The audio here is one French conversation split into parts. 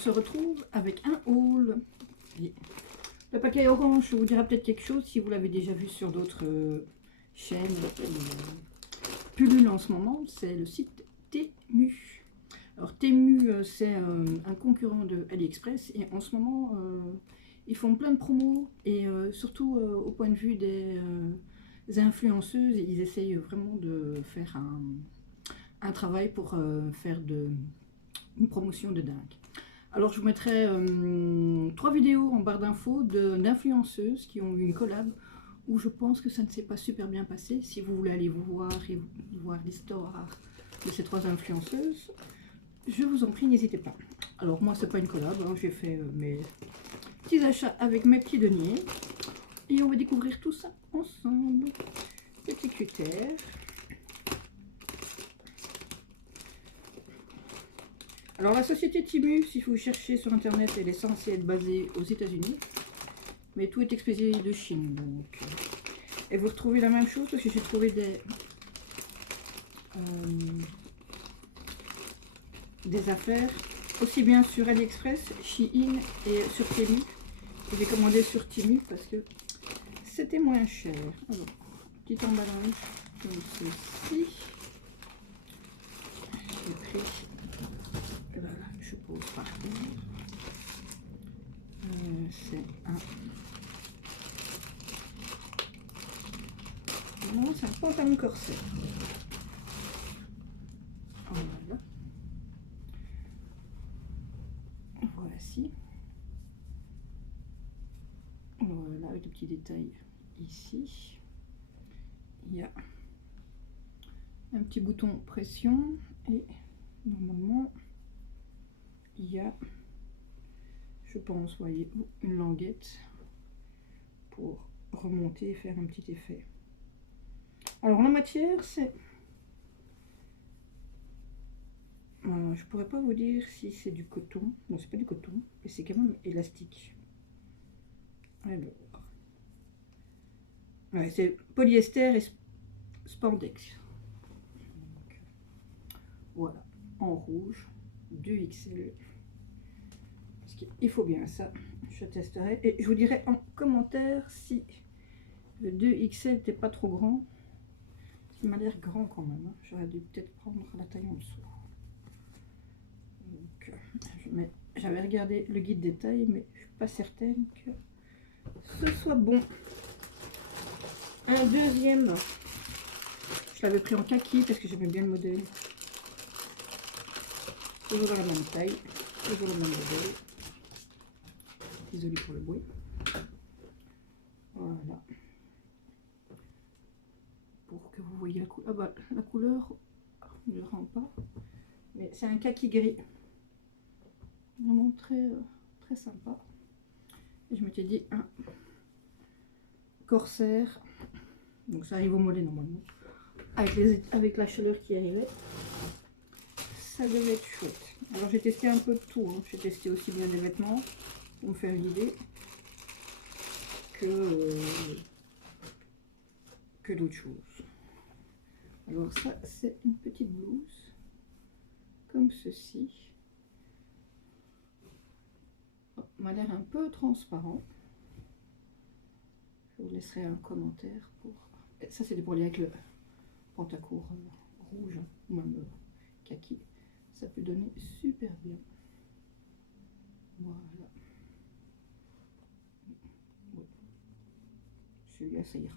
se retrouve avec un haul. Le paquet orange vous dira peut-être quelque chose si vous l'avez déjà vu sur d'autres chaînes qui pullulent en ce moment. C'est le site Temu. Alors Temu, c'est un concurrent de AliExpress et en ce moment, ils font plein de promos et surtout au point de vue des influenceuses, ils essayent vraiment de faire un travail pour faire une promotion de dingue. Alors je vous mettrai 3 vidéos en barre d'infos d'influenceuses qui ont eu une collab où je pense que ça ne s'est pas super bien passé. Si vous voulez aller vous voir et voir l'histoire de ces 3 influenceuses, je vous en prie, n'hésitez pas. Alors moi c'est pas une collab, hein, j'ai fait mes petits achats avec mes petits deniers et on va découvrir tout ça ensemble. Petit cutter. Alors la société Temu, si vous cherchez sur internet, elle est censée être basée aux États-Unis, mais tout est expédié de Chine. Donc, et vous retrouvez la même chose parce que j'ai trouvé des affaires aussi bien sur AliExpress, Shein et sur Temu. J'ai commandé sur Temu parce que c'était moins cher. Alors, petit emballage comme ceci. J'ai pris. Voilà, je pose par terre. C'est non, c'est un pantalon corset. Voilà. Voici. Voilà, avec des petits détails ici. Il y a un petit bouton pression et normalement il y a, je pense, voyez, une languette pour remonter et faire un petit effet. Alors la matière, c'est, je pourrais pas vous dire si c'est du coton. Non, c'est pas du coton, mais c'est quand même élastique. Alors, ouais, c'est polyester et spandex. Donc, voilà, en rouge, 2XL. Parce qu'il faut bien ça. Je testerai et je vous dirai en commentaire si le 2XL n'était pas trop grand. Il m'a l'air grand quand même. Hein. J'aurais dû peut-être prendre la taille en dessous. J'avais regardé le guide des tailles, mais je ne suis pas certaine que ce soit bon. Un deuxième, je l'avais pris en kaki parce que j'aimais bien le modèle. Toujours la même taille, toujours le même modèle. Désolée pour le bruit. Voilà. Pour que vous voyez la couleur. Ah bah, la couleur ne rend pas. Mais c'est un kaki gris. Vraiment très, très sympa. Et je m'étais dit un corsaire. Donc ça arrive au mollet normalement. Avec la chaleur qui arrivait. Ça devait être chouette. Alors j'ai testé un peu de tout. Hein. J'ai testé aussi bien des vêtements pour me faire une idée que d'autres choses. Alors ça c'est une petite blouse comme ceci. Oh, m'a l'air un peu transparent. Je vous laisserai un commentaire pour. Ça c'est pour aller avec le pantacourt rouge ou même kaki. Ça peut donner super bien. Voilà. Ouais. Celui-là, ça ira.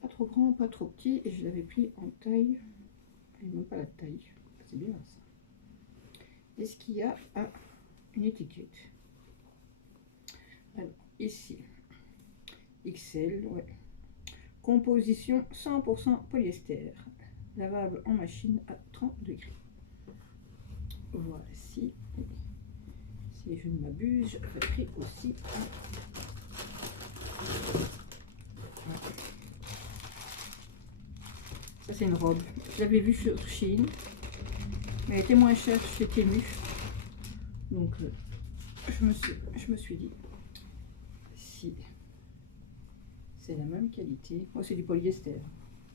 Pas trop grand, pas trop petit. Et je l'avais pris en taille. Et même pas la taille. C'est bien ça. Est-ce qu'il y a une étiquette? Alors, ici. XL, ouais. Composition 100% polyester. Lavable en machine à 30 degrés. Voici. Si je ne m'abuse, j'avais pris aussi voilà. Ça c'est une robe. Je l'avais vue sur Shein, mais elle était moins chère chez Temu. Donc je me suis dit, si c'est la même qualité. Moi c'est du polyester.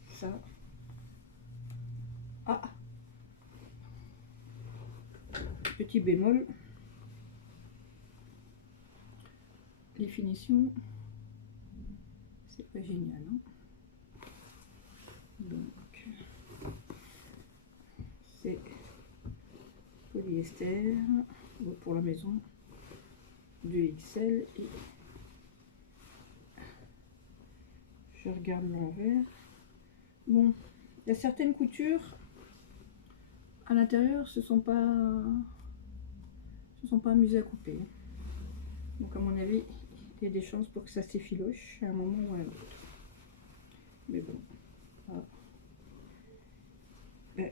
Ça. Ah, Petit bémol, les finitions, c'est pas génial, hein. Donc, c'est polyester pour la maison, du XL, et je regarde l'envers. Bon, il y a certaines coutures à l'intérieur se sont pas amusés à couper. Donc à mon avis, il y a des chances pour que ça s'effiloche à un moment ou à un autre. Mais bon. Voilà.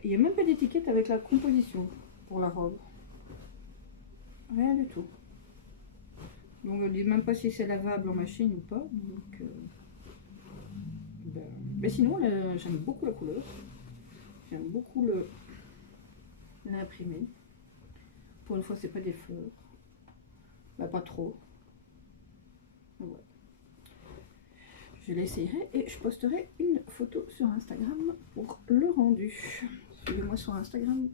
Il n'y a même pas d'étiquette avec la composition pour la robe. Rien du tout. Donc on ne dit même pas si c'est lavable en machine ou pas. Donc, mais sinon, j'aime beaucoup la couleur. J'aime beaucoup l'imprimé. Pour une fois, c'est pas des fleurs. Bah, pas trop. Ouais. Je l'essayerai et je posterai une photo sur Instagram pour le rendu. Suivez-moi sur Instagram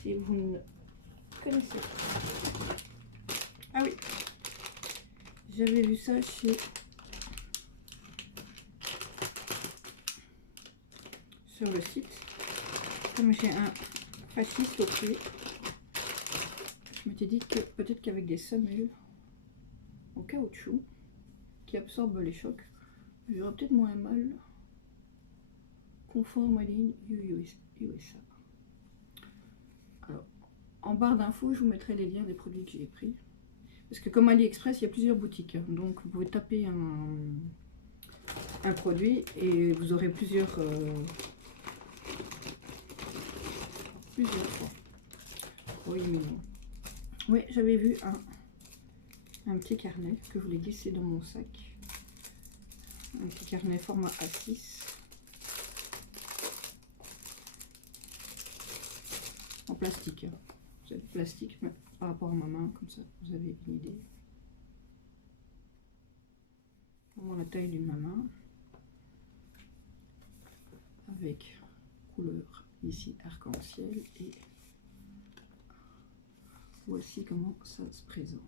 si vous ne connaissez pas. Ah oui, j'avais vu ça sur le site. Comme j'ai un fasciste au pied, je m'étais dit que peut-être qu'avec des semelles en caoutchouc qui absorbent les chocs, j'aurais peut-être moins mal. Confort made in USA. Alors, en barre d'infos, je vous mettrai les liens des produits que j'ai pris. Parce que comme AliExpress, il y a plusieurs boutiques. Donc vous pouvez taper un produit et vous aurez plusieurs fois. Oui, mignon. Oui, j'avais vu un petit carnet que je voulais glisser dans mon sac. Un petit carnet format A6. En plastique. C'est du plastique, mais par rapport à ma main, comme ça, vous avez une idée. Vraiment la taille d'une main. Avec couleur ici arc-en-ciel et voici comment ça se présente.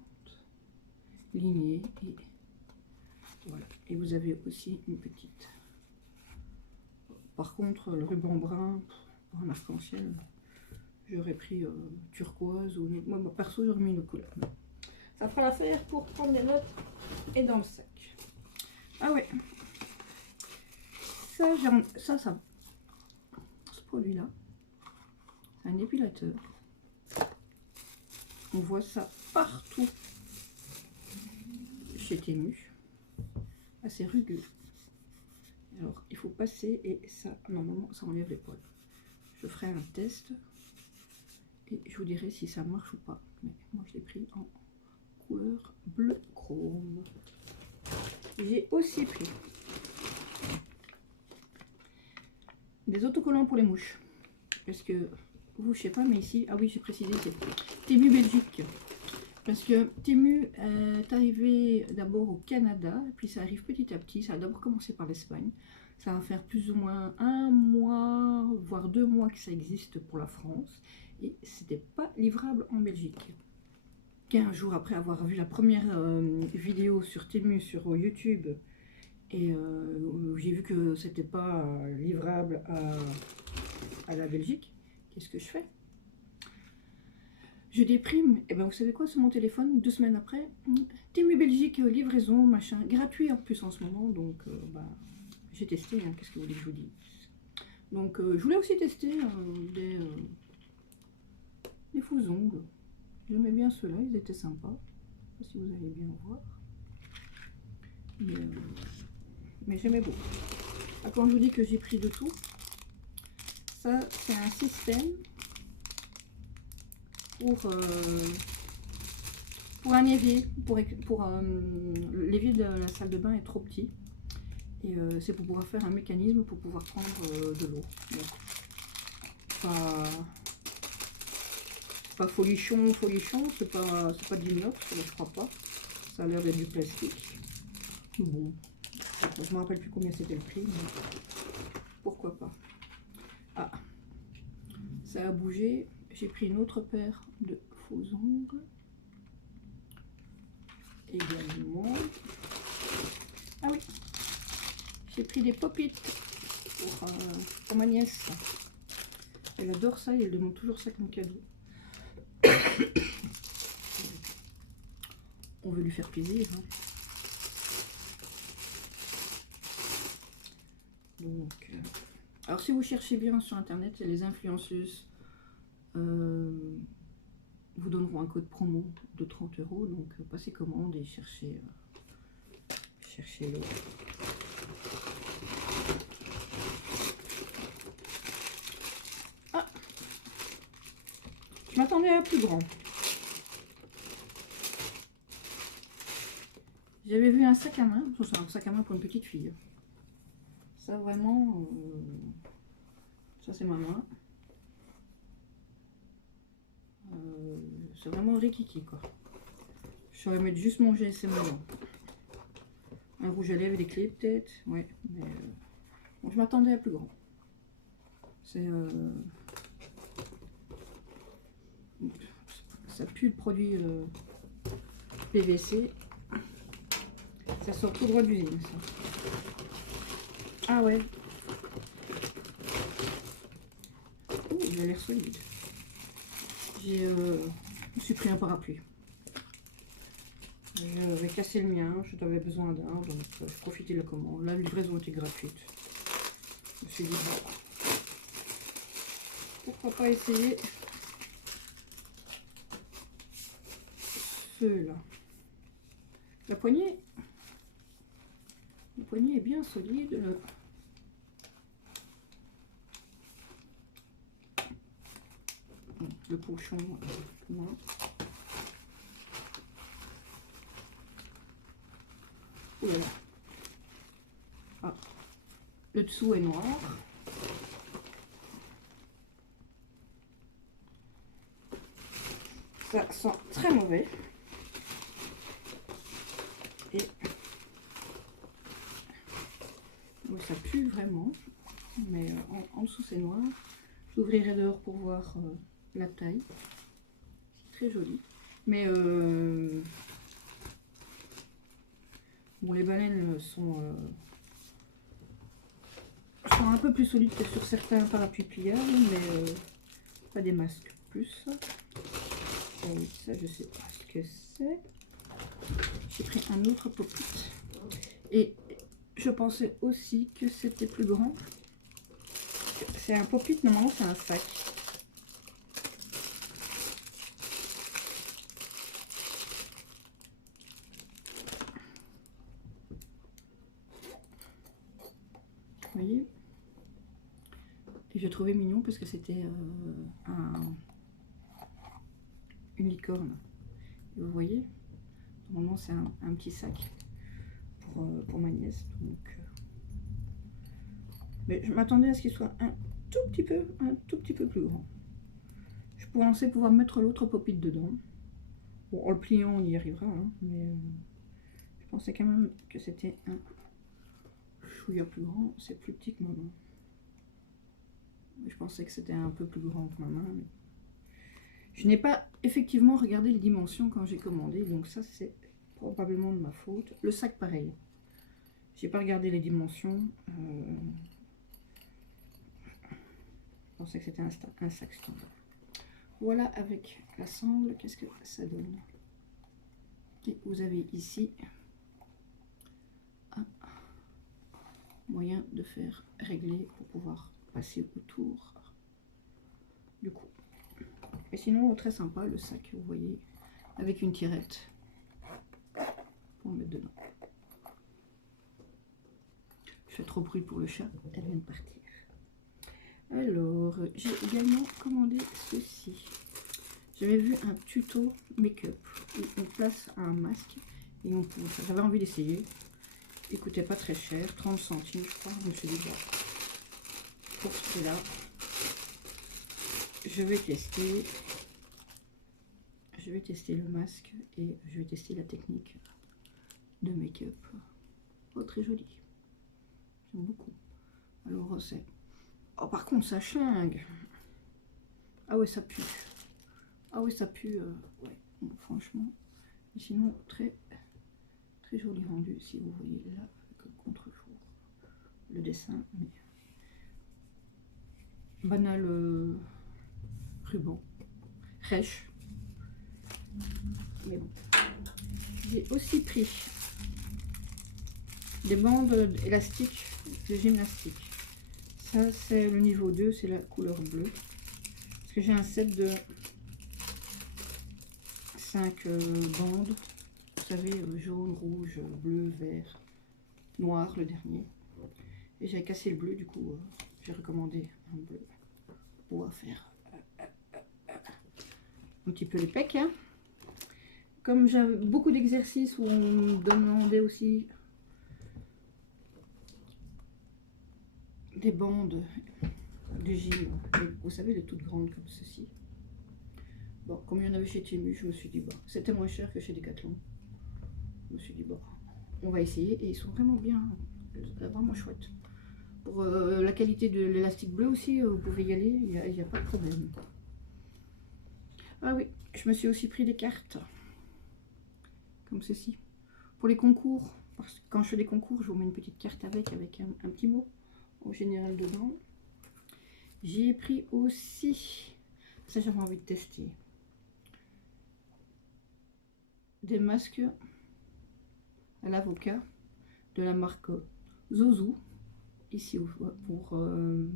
Lignée et voilà. Et vous avez aussi une petite. Par contre, le ruban brun pour un arc-en-ciel, j'aurais pris turquoise ou moi perso j'aurais mis une couleur. Ça fera l'affaire pour prendre des notes et dans le sac. Ah ouais. Ça, ce produit-là, c'est un épilateur. On voit ça partout chez Temu. Assez rugueux. Alors, il faut passer et ça, normalement, ça enlève les poils. Je ferai un test et je vous dirai si ça marche ou pas. Mais moi, je l'ai pris en couleur bleu chrome. J'ai aussi pris des autocollants pour les mouches. Parce que, vous, je sais pas, mais ici, ah oui, j'ai précisé, c'est Temu Belgique. Parce que Temu est arrivé d'abord au Canada, puis ça arrive petit à petit. Ça a d'abord commencé par l'Espagne. Ça va faire plus ou moins 1 mois, voire 2 mois que ça existe pour la France. Et c'était pas livrable en Belgique. 15 jours après avoir vu la première vidéo sur Temu sur YouTube, et j'ai vu que c'était pas livrable à la Belgique, qu'est-ce que je fais? Je déprime, et ben vous savez quoi, sur mon téléphone, 2 semaines après, Temu Belgique, livraison, machin, gratuit en plus en ce moment, donc j'ai testé, hein, qu'est-ce que vous voulez que je vous dise. Donc je voulais aussi tester des faux ongles. J'aimais bien ceux-là, ils étaient sympas. Je sais pas si vous allez bien voir. Mais j'aimais beaucoup. Ah, quand je vous dis que j'ai pris de tout, ça c'est un système pour un évier. L'évier de la salle de bain est trop petit. Et c'est pour pouvoir faire un mécanisme pour pouvoir prendre de l'eau. Pas folichon, c'est pas de l'inox, je crois pas. Ça a l'air d'être du plastique. Bon, je me rappelle plus combien c'était le prix, mais pourquoi pas. Ah, ça a bougé. j'ai pris une autre paire de faux ongles. Également. Ah oui, j'ai pris des pop-it pour ma nièce. Elle adore ça et elle demande toujours ça comme cadeau. On veut lui faire plaisir. Hein. Donc, alors si vous cherchez bien sur internet, les influenceuses vous donneront un code promo de 30 €. Donc passez commande et cherchez le. Ah, je m'attendais à plus grand. J'avais vu un sac à main, c'est un sac à main pour une petite fille. Ça vraiment, ça c'est ma main. C'est vraiment rikiki quoi. Je saurais mettre juste mon GSM dedans. Un rouge à lèvres et des clés peut-être, ouais. Mais bon, je m'attendais à plus grand. C'est ça pue le produit PVC. Ça sort tout droit d'usine ça. Ah ouais. Oh, il a l'air solide. Je me suis pris un parapluie. J'avais cassé le mien, j'avais besoin d'un, donc je profitais de la commande. La livraison était gratuite. Je me suis dit, bon, pourquoi pas essayer ceux-là. La poignée est bien solide. Le pochon, non. Oh là là. Ah. Le dessous est noir. Ça sent très mauvais. Et oui, ça pue vraiment. Mais en dessous c'est noir. J'ouvrirai dehors pour voir la taille. C'est très joli. Mais bon, les baleines sont un peu plus solides que sur certains parapluies pliables, mais pas des masques plus. Oh oui, ça je sais pas ce que c'est. J'ai pris un autre pop-it. Et je pensais aussi que c'était plus grand. C'est un pop-it, normalement c'est un sac. Vous voyez? Et j'ai trouvé mignon parce que c'était une licorne. Et vous voyez? Normalement c'est un petit sac pour ma nièce. Donc, mais je m'attendais à ce qu'il soit un tout petit peu plus grand. Je pensais pouvoir mettre l'autre pop-it dedans. Bon, en le pliant on y arrivera, hein, mais je pensais quand même que c'était un chouïa plus grand. C'est plus petit que ma main. Je pensais que c'était un peu plus grand que ma main. Mais je n'ai pas effectivement regardé les dimensions quand j'ai commandé, donc ça c'est probablement de ma faute. Le sac pareil. J'ai pas regardé les dimensions. Je pensais que c'était un sac standard. Voilà avec la sangle, qu'est-ce que ça donne. Et vous avez ici un moyen de faire régler pour pouvoir passer autour du cou. Et sinon très sympa le sac, vous voyez, avec une tirette pour mettre dedans. Je fais trop bruit pour le chat, elle vient de partir. Alors, j'ai également commandé ceci. J'avais vu un tuto make-up où on place un masque et on peut. J'avais envie d'essayer. Il coûtait pas très cher, 30 centimes je crois. Je me suis dit, bon, pour ce prix-là, je vais tester. Je vais tester le masque et je vais tester la technique de make-up. Oh, très joli. J'aime beaucoup. Alors, c'est. Oh, par contre, ça chlingue. Ah ouais, ça pue. Ah oui, ça pue. Ouais, bon, franchement. Mais sinon, très joli rendu, si vous voyez là, avec le contre-jour. Le dessin, mais banal ruban. Rêche. Mais bon. J'ai aussi pris des bandes élastiques de gymnastique. Ça, c'est le niveau 2, c'est la couleur bleue. Parce que j'ai un set de 5 bandes. Vous savez, jaune, rouge, bleu, vert, noir, le dernier. Et j'avais cassé le bleu, du coup, j'ai recommandé un bleu pour faire un petit peu les pecs. Hein. Comme j'avais beaucoup d'exercices où on me demandait aussi des bandes de gym, vous savez, les toutes grandes comme ceci. Bon, comme il y en avait chez Temu, je me suis dit, bon, c'était moins cher que chez Decathlon. Je me suis dit, bon, on va essayer. Et ils sont vraiment bien, vraiment chouettes. Pour la qualité de l'élastique bleu aussi, vous pouvez y aller, il n'y a pas de problème. Ah oui, je me suis aussi pris des cartes, comme ceci, pour les concours. Parce que quand je fais des concours, je vous mets une petite carte avec un petit mot au général dedans. J'ai pris aussi, ça j'avais envie de tester, des masques à l'avocat de la marque Zouzou, ici pour le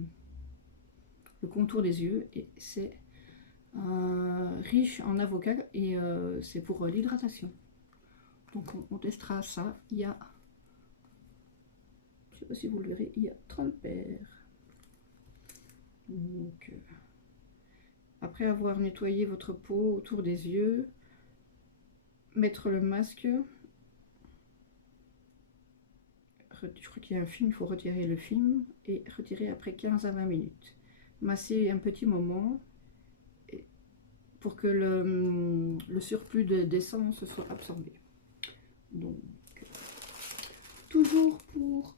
contour des yeux, et c'est riche en avocat et c'est pour l'hydratation. Donc on testera ça. Il y a, je sais pas si vous le verrez, il y a 30 paires. Donc après avoir nettoyé votre peau autour des yeux, mettre le masque. Je crois qu'il y a un film, il faut retirer le film et retirer après 15 à 20 minutes. Masser un petit moment pour que le surplus d'essence soit absorbé. Donc, toujours pour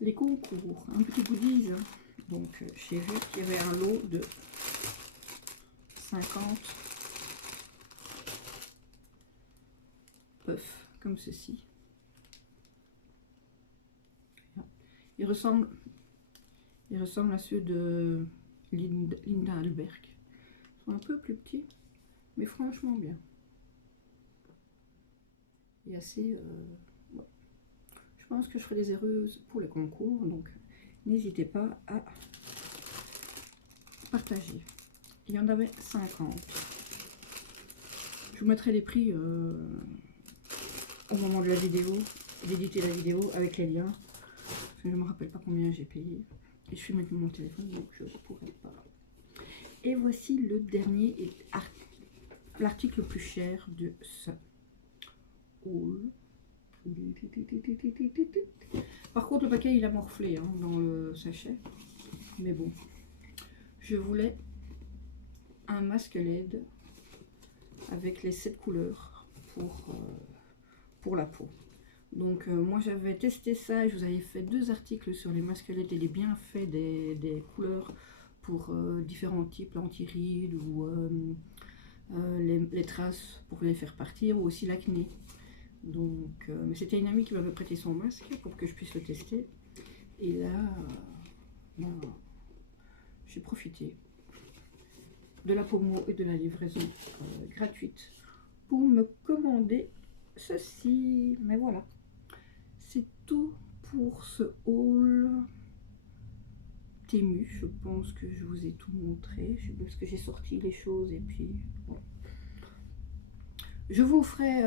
les concours, un petit goodies. Donc, j'ai vu qu'il y avait un lot de 50 puffs, comme ceci. Ils ressemblent à ceux de Linda Alberg. Ils sont un peu plus petits, mais franchement bien. Et assez... ouais. Je pense que je ferai des heureuses pour les concours, donc n'hésitez pas à partager. Il y en avait 50. Je vous mettrai les prix au moment de la vidéo, d'éditer la vidéo avec les liens. Parce que je ne me rappelle pas combien j'ai payé. Et je suis maintenant mon téléphone, donc je ne pourrai pas. Et voici le dernier, l'article le plus cher de ce haul. Par contre, le paquet il a morflé hein, dans le sachet. Mais bon, je voulais un masque LED avec les 7 couleurs pour la peau. Donc moi j'avais testé ça et je vous avais fait 2 articles sur les masques LED et les bienfaits des couleurs pour différents types, l'anti-rides ou les traces pour les faire partir, ou aussi l'acné. Donc mais c'était une amie qui m'avait prêté son masque pour que je puisse le tester. Et là, ben, j'ai profité de la promo et de la livraison gratuite pour me commander ceci. Mais voilà, c'est tout pour ce haul Temu. Je pense que je vous ai tout montré parce que j'ai sorti les choses et puis bon. Je vous ferai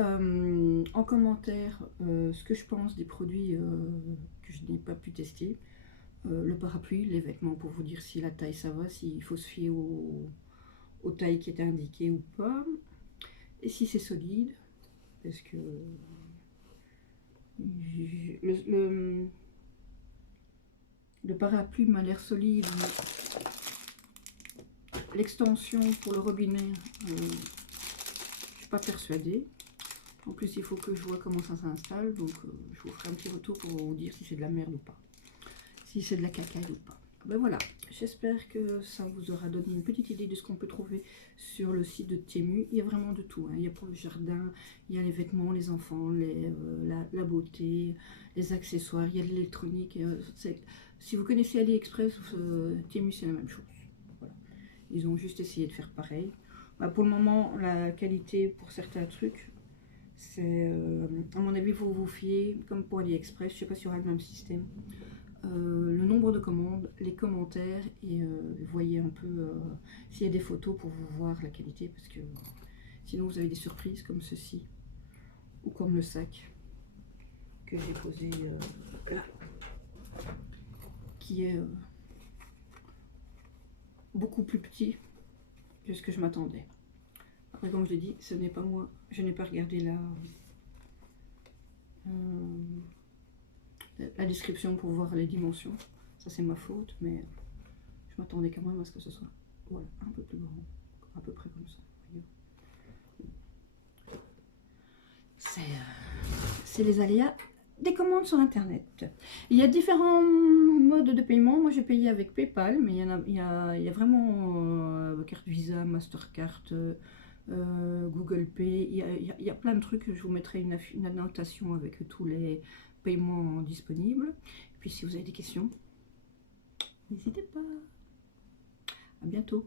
en commentaire ce que je pense des produits que je n'ai pas pu tester. Le parapluie, les vêtements, pour vous dire si la taille ça va, s'il faut se fier aux tailles qui étaient indiquées ou pas, et si c'est solide, parce que le parapluie m'a l'air solide, l'extension pour le robinet, je suis pas persuadée. En plus il faut que je vois comment ça s'installe, donc je vous ferai un petit retour pour vous dire si c'est de la merde ou pas, si c'est de la cacaille ou pas. Ben voilà, j'espère que ça vous aura donné une petite idée de ce qu'on peut trouver sur le site de Temu. Il y a vraiment de tout, hein. Il y a pour le jardin, il y a les vêtements, les enfants, la beauté, les accessoires, il y a de l'électronique. Si vous connaissez AliExpress, Temu c'est la même chose. Voilà. Ils ont juste essayé de faire pareil. Ben, pour le moment, la qualité pour certains trucs, c'est, à mon avis, vous vous fiez, comme pour AliExpress, je ne sais pas s'il y aura le même système. Le nombre de commandes, les commentaires et voyez un peu s'il y a des photos pour vous voir la qualité, parce que sinon vous avez des surprises comme ceci ou comme le sac que j'ai posé là, qui est beaucoup plus petit que ce que je m'attendais. Après, comme je l'ai dit, ce n'est pas moi, je n'ai pas regardé la description pour voir les dimensions. Ça c'est ma faute, mais je m'attendais quand même à ce que ce soit voilà, un peu plus grand, à peu près comme ça. C'est les aléas des commandes sur internet. Il y a différents modes de paiement. Moi j'ai payé avec PayPal, mais il y a vraiment carte Visa, Mastercard, Google Pay. Il y a plein de trucs. Je vous mettrai une annotation avec tous les paiements disponibles. Et puis si vous avez des questions, n'hésitez pas. À bientôt.